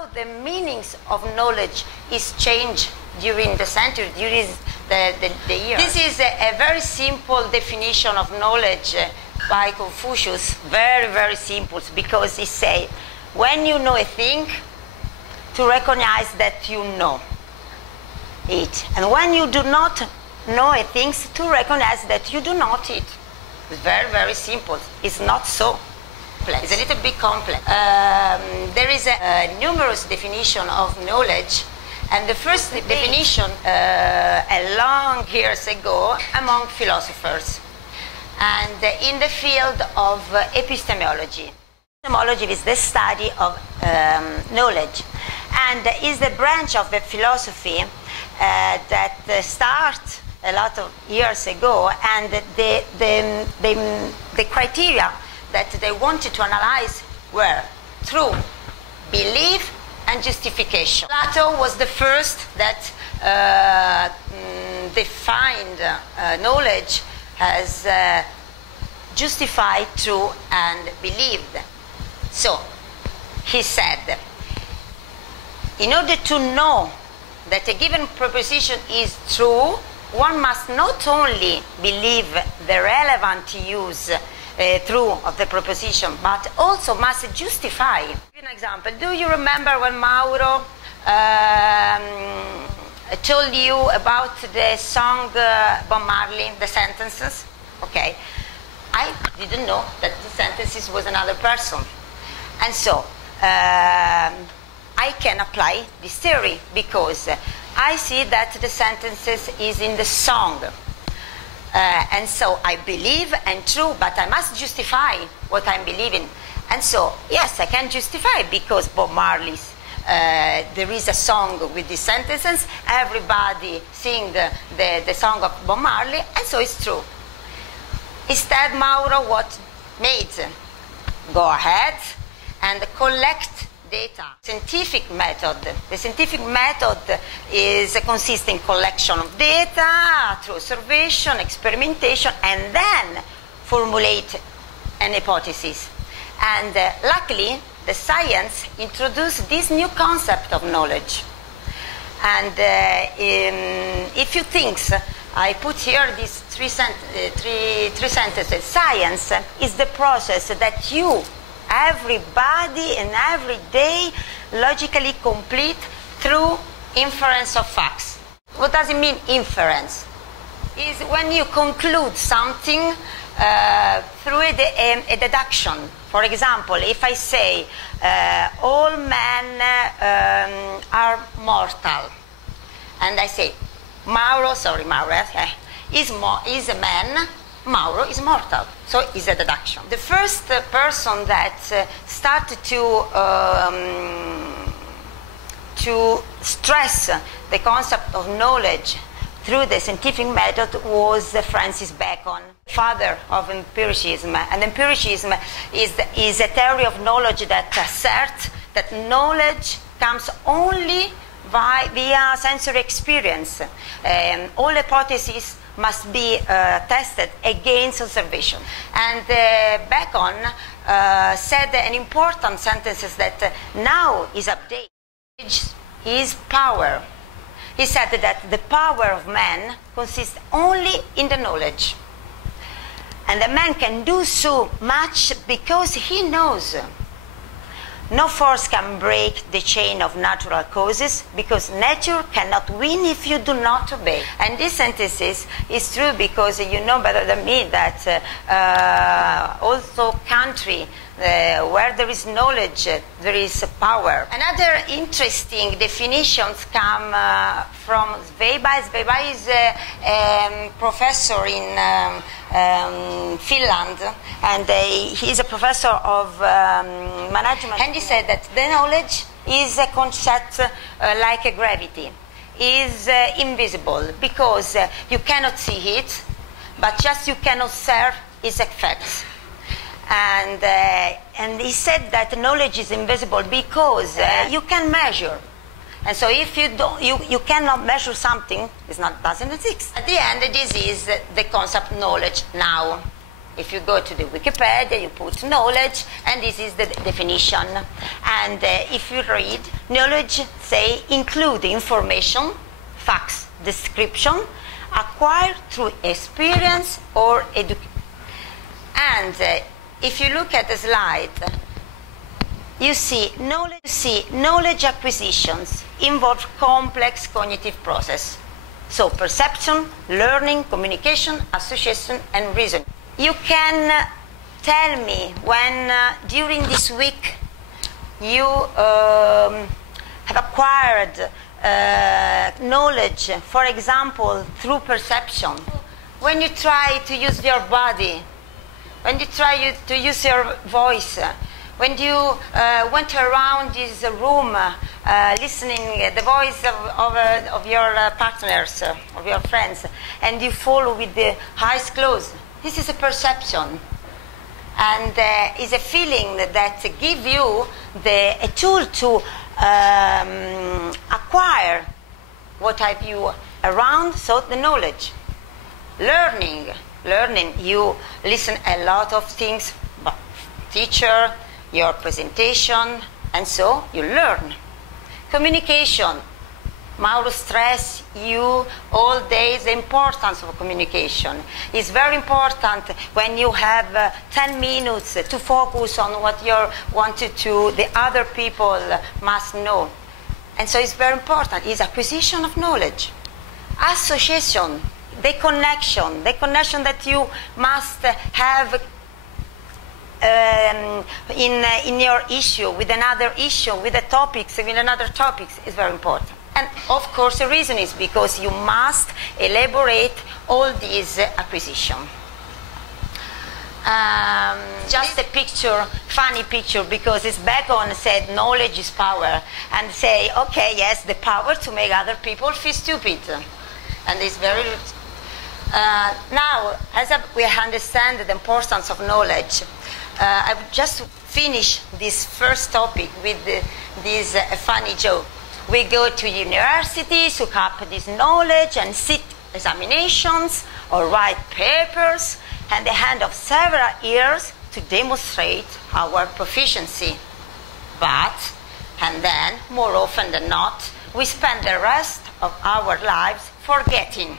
how the meanings of knowledge is changed during the century, during the years. This is a very simple definition of knowledge by Confucius, very, very simple, because he said, when you know a thing, to recognize that you know it. And when you do not know a thing, to recognize that you do not it. It's very, very simple. It's not so complex. It's a little bit complex. There is a numerous definition of knowledge. And the first definition, a long years ago, among philosophers, and in the field of epistemology. Epistemology is the study of knowledge, and is the branch of the philosophy that started a lot of years ago, and the criteria that they wanted to analyze were truth, belief, and justification. Plato was the first that defined knowledge as justified, true, and believed. So, he said, in order to know that a given proposition is true, one must not only believe the relevant use true of the proposition, but also must justify. I'll give you an example. Do you remember when Mauro told you about the song Bob Marley, The Sentences? Okay. I didn't know that The Sentences was another person. And so, I can apply this theory because I see that the sentences is in the song. And so I believe and true, but I must justify what I'm believing. And so, yes, I can justify because Bob Marley's, there is a song with these sentences, everybody sing the song of Bob Marley, and so it's true. Instead, Mauro what made? Go ahead and collect data. Scientific method. The scientific method is consisting in collection of data through observation, experimentation, and then formulate an hypothesis. And luckily, the science introduced this new concept of knowledge. And if you think, I put here these three sentences. Science is the process that you, everybody and every day, logically complete through inference of facts. What does it mean, inference? Is when you conclude something through a deduction. For example, if I say all men are mortal, and I say Mauro is a man, Mauro is mortal. So it's a deduction. The first person that started to stress the concept of knowledge through the scientific method was Francis Bacon, father of empiricism. And empiricism is a theory of knowledge that asserts that knowledge comes only via sensory experience. All hypotheses must be tested against observation. And Bacon said an important sentence that now is updated. Knowledge is power. He said that the power of man consists only in the knowledge. And the man can do so much because he knows. No force can break the chain of natural causes because nature cannot win if you do not obey. And this sentence is true because you know better than me that also country where there is knowledge, there is power. Another interesting definitions come from Sveiba. Sveiba is a professor in Finland, and he is a professor of management. And he said that the knowledge is a concept like a gravity, is invisible because you cannot see it, but just you can observe its effects. And he said that knowledge is invisible because you can measure. And so if you don't, you cannot measure something, doesn't exist. At the end, this is the concept knowledge now. If you go to the Wikipedia, you put knowledge, and this is the definition. And if you read, knowledge, say, include information, facts, description, acquired through experience or education. And if you look at the slide, you see knowledge acquisitions involve complex cognitive process. So perception, learning, communication, association, and reasoning. You can tell me when during this week you have acquired knowledge, for example, through perception. When you try to use your body, when you try to use your voice, when you went around this room listening the voice of your partners, of your friends, and you follow with the eyes closed, this is a perception. And is a feeling that gives you a tool to acquire what have you around, so the knowledge. Learning, you listen a lot of things, but teacher, your presentation, and so you learn. Communication. Mauro stress you all day the importance of communication. It's very important when you have 10 minutes to focus on what you wanted to, the other people must know. And so it's very important. It's acquisition of knowledge. Association, the connection that you must have in your issue, with another issue, with the topics, with another topics is very important. And of course the reason is because you must elaborate all these acquisition. Just a picture, funny picture, because it's Bacon said knowledge is power, and say, okay, yes, the power to make other people feel stupid. And it's very... now, as we understand the importance of knowledge, I would just finish this first topic with this funny joke. We go to universities, look up this knowledge and sit examinations or write papers at the end of several years to demonstrate our proficiency. But, and then, more often than not, we spend the rest of our lives forgetting.